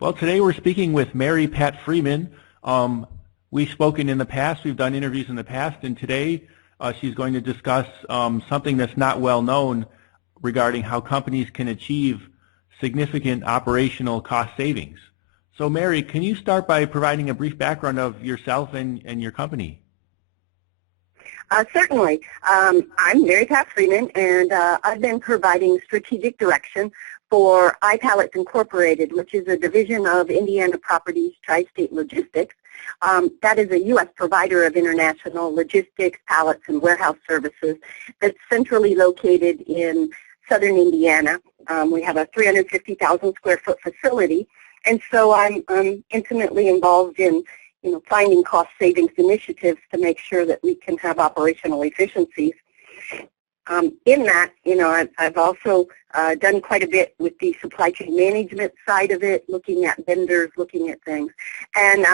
Well, today we're speaking with Mary Pat Freeman. We've spoken in the past, we've done interviews in the past, and today she's going to discuss something that's not well known regarding how companies can achieve significant operational cost savings. So Mary, can you start by providing a brief background of yourself and your company? Certainly. I'm Mary Pat Freeman, and I've been providing strategic direction for i-pallets Incorporated, which is a division of Indiana Properties TriState Logistics. That is a U.S. provider of international logistics, pallets, and warehouse services that's centrally located in southern Indiana. We have a 350,000 square foot facility, and so I'm intimately involved in finding cost savings initiatives to make sure that we can have operational efficiencies. In that, I've also done quite a bit with the supply chain management side of it, looking at vendors, looking at things. And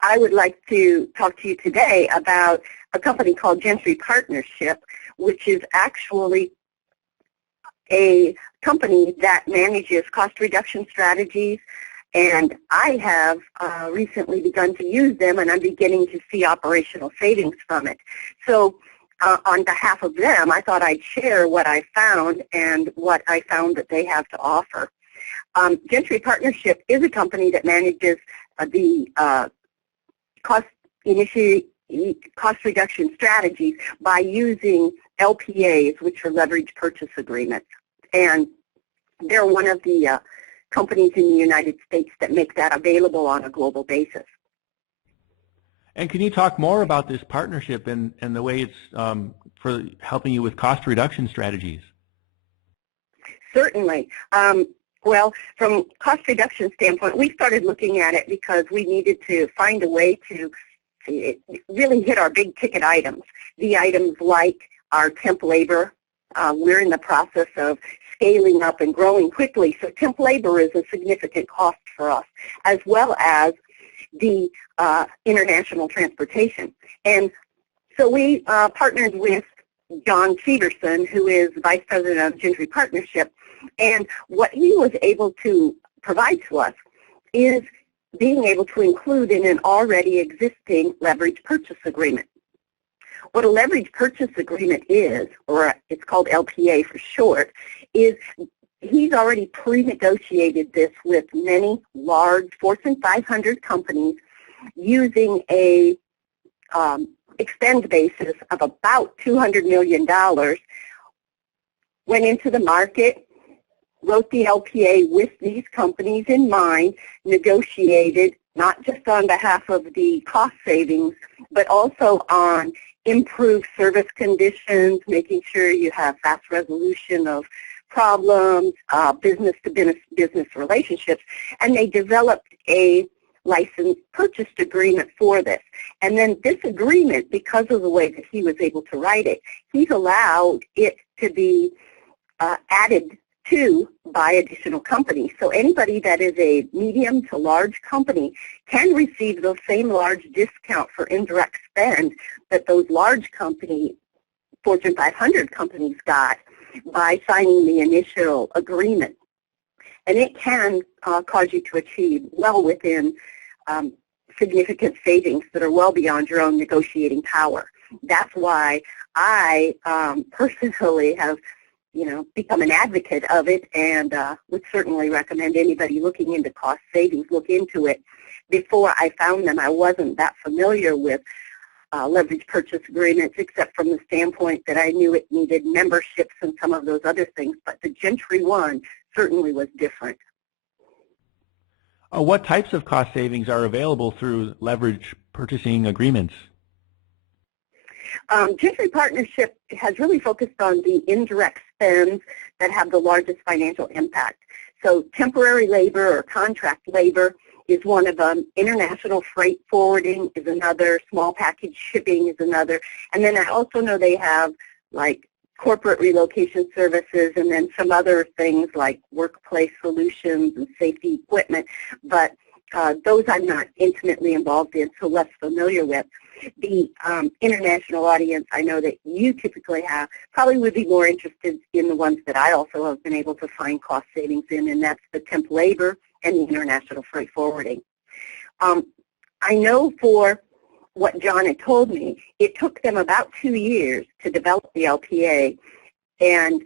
I would like to talk to you today about a company called Gentry Partnership, which is actually a company that manages cost reduction strategies. And I have recently begun to use them, and I'm beginning to see operational savings from it. So on behalf of them, I thought I'd share what I found and what I found that they have to offer. Gentry Partnership is a company that manages the cost reduction strategies by using LPAs, which are leverage purchase agreements. And they're one of the companies in the United States that make that available on a global basis. And can you talk more about this partnership and the way it's for helping you with cost reduction strategies? Certainly. Well, from cost reduction standpoint, we started looking at it because we needed to find a way to really hit our big ticket items. The items like our temp labor. We're in the process of scaling up and growing quickly, so temp labor is a significant cost for us, as well as the international transportation. And so we partnered with John Severson, who is Vice President of Gentry Partnership, and what he was able to provide to us is being able to include in an already existing leverage purchase agreement. What a leverage purchase agreement is, or it's called LPA for short, is he's already pre-negotiated this with many large Fortune 500 companies using a expend basis of about $200 million, went into the market, wrote the LPA with these companies in mind, negotiated not just on behalf of the cost savings, but also on improved service conditions, making sure you have fast resolution of problems, business-to-business relationships, and they developed a license purchase agreement for this. And then this agreement, because of the way that he was able to write it, he's allowed it to be added to by additional companies. So anybody that is a medium to large company can receive those same large discount for indirect spend that those large company, Fortune 500 companies got by signing the initial agreement. And it can cause you to achieve well within significant savings that are well beyond your own negotiating power. That's why I personally have become an advocate of it, and would certainly recommend anybody looking into cost savings look into it. Before I found them, I wasn't that familiar with leverage purchase agreements, except from the standpoint that I knew it needed memberships and some of those other things, but the Gentry one certainly was different. What types of cost savings are available through leverage purchasing agreements? Gentry Partnership has really focused on the indirect spends that have the largest financial impact. So temporary labor or contract labor is one of them. International freight forwarding is another. Small package shipping is another. And then I also know they have like corporate relocation services and then some other things like workplace solutions and safety equipment. But those I'm not intimately involved in, so less familiar with. The international audience I know that you typically have probably would be more interested in the ones that I also have been able to find cost savings in, and that's the temp labor and the international freight forwarding. I know for what John had told me, it took them about 2 years to develop the LPA, and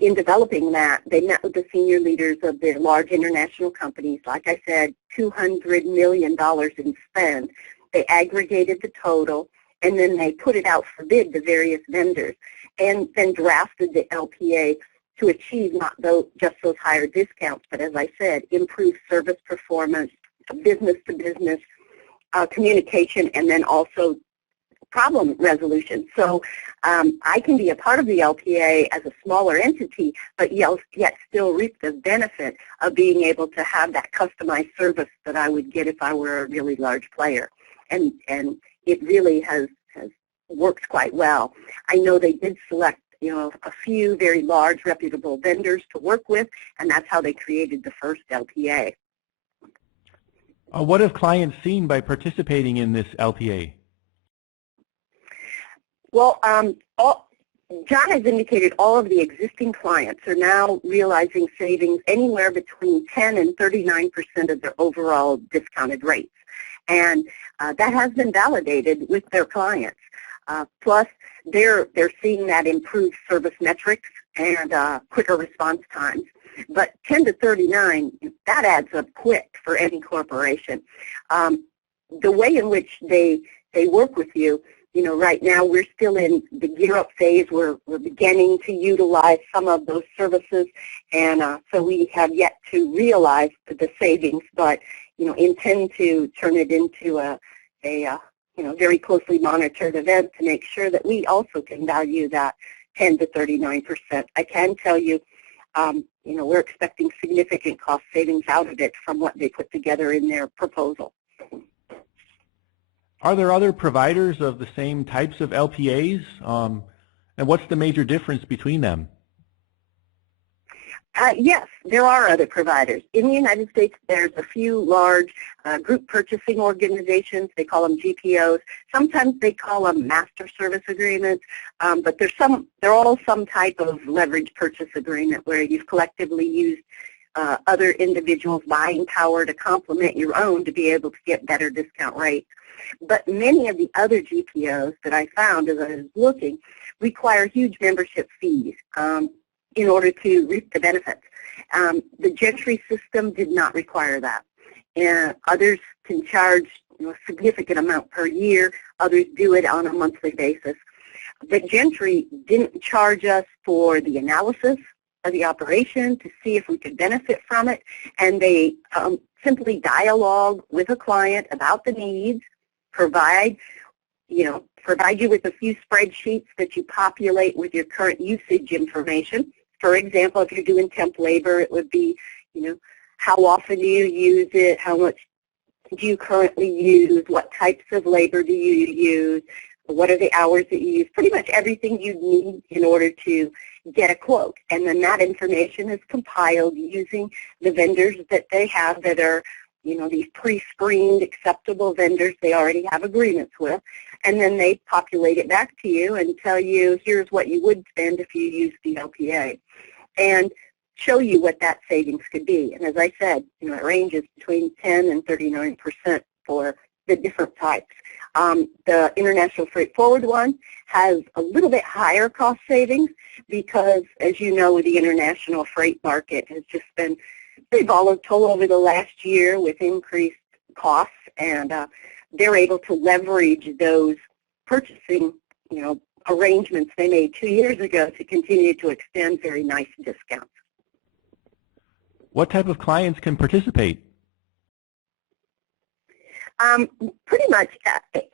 in developing that, they met with the senior leaders of the large international companies. Like I said, $200 million in spend. They aggregated the total, and then they put it out for bid to various vendors, and then drafted the LPA to achieve not just those higher discounts, but as I said, improved service performance, business-to-business communication, and then also problem resolution. So I can be a part of the LPA as a smaller entity, but yet still reap the benefit of being able to have that customized service that I would get if I were a really large player. And it really has worked quite well. I know they did select a few very large reputable vendors to work with, and that's how they created the first LPA. What have clients seen by participating in this LPA? Well, John has indicated all of the existing clients are now realizing savings anywhere between 10 and 39% of their overall discounted rates. And that has been validated with their clients. Plus, they're seeing that improved service metrics and quicker response times. But 10 to 39, that adds up quick for any corporation. The way in which they work with you, right now we're still in the gear-up phase. We're beginning to utilize some of those services, and so we have yet to realize the savings, but intend to turn it into a very closely monitored event to make sure that we also can value that 10 to 39%. I can tell you, we're expecting significant cost savings out of it from what they put together in their proposal. Are there other providers of the same types of LPAs? And what's the major difference between them? Yes, there are other providers. In the United States, there's a few large group purchasing organizations. They call them GPOs. Sometimes they call them master service agreements, but they're all some type of leverage purchase agreement where you've collectively used other individuals' buying power to complement your own to be able to get better discount rates. But many of the other GPOs that I found as I was looking require huge membership fees in order to reap the benefits. The Gentry system did not require that. And others can charge a significant amount per year. Others do it on a monthly basis. But Gentry didn't charge us for the analysis of the operation to see if we could benefit from it. And they simply dialogue with a client about the needs, provide you with a few spreadsheets that you populate with your current usage information. For example, if you're doing temp labor, it would be, how often do you use it? How much do you currently use? What types of labor do you use? What are the hours that you use? Pretty much everything you need in order to get a quote. And then that information is compiled using the vendors that they have that are, these pre-screened acceptable vendors they already have agreements with. And then they populate it back to you and tell you, here's what you would spend if you used the LPA, and show you what that savings could be. And as I said, it ranges between 10 and 39% for the different types. The international freight forward one has a little bit higher cost savings because, as you know, the international freight market has just been very volatile over the last year with increased costs, and they're able to leverage those purchasing, arrangements they made 2 years ago to continue to extend very nice discounts. What type of clients can participate? Pretty much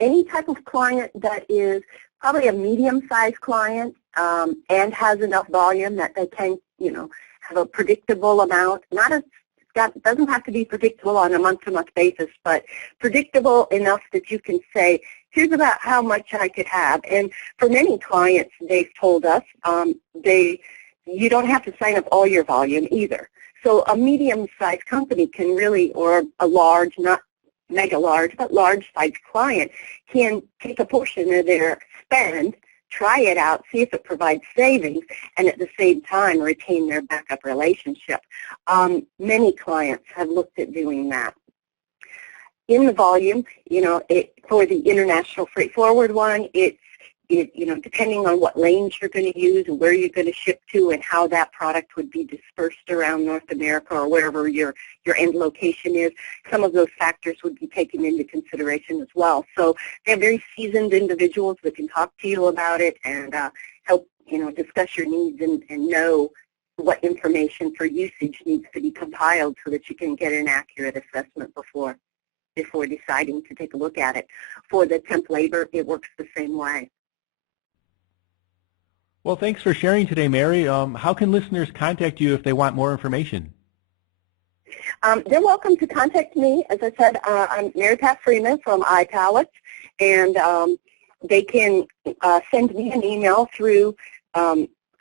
any type of client that is probably a medium-sized client and has enough volume that they can, have a predictable amount. Doesn't have to be predictable on a month-to-month basis, but predictable enough that you can say, here's about how much I could have. And for many clients, they've told us you don't have to sign up all your volume either. So a medium-sized company can really, or a large, not mega large, but large-sized client can take a portion of their spend, try it out, see if it provides savings, and at the same time retain their backup relationship. Many clients have looked at doing that. In the volume, for the international freight forward one, depending on what lanes you're going to use and where you're going to ship to and how that product would be dispersed around North America or wherever your end location is, some of those factors would be taken into consideration as well. So they're very seasoned individuals that can talk to you about it and help, discuss your needs and know what information for usage needs to be compiled so that you can get an accurate assessment before deciding to take a look at it. For the temp labor, it works the same way. Well, thanks for sharing today, Mary. How can listeners contact you if they want more information? They're welcome to contact me. As I said, I'm Mary Pat Freeman from i-pallets, and they can send me an email through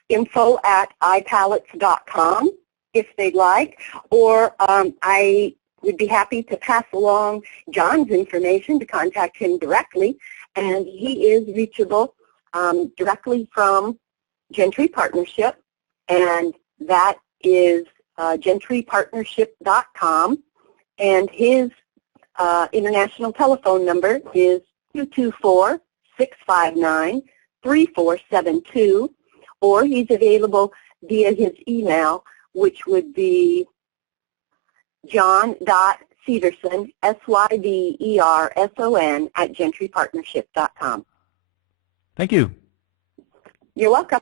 info@i-pallets.com if they'd like, or I would be happy to pass along John's information to contact him directly, and he is reachable directly from Gentry Partnership, and that is gentrypartnership.com, and his international telephone number is 224-659-3472, or he's available via his email, which would be john.sederson, SYDERSON, @gentrypartnership.com. Thank you. You're welcome.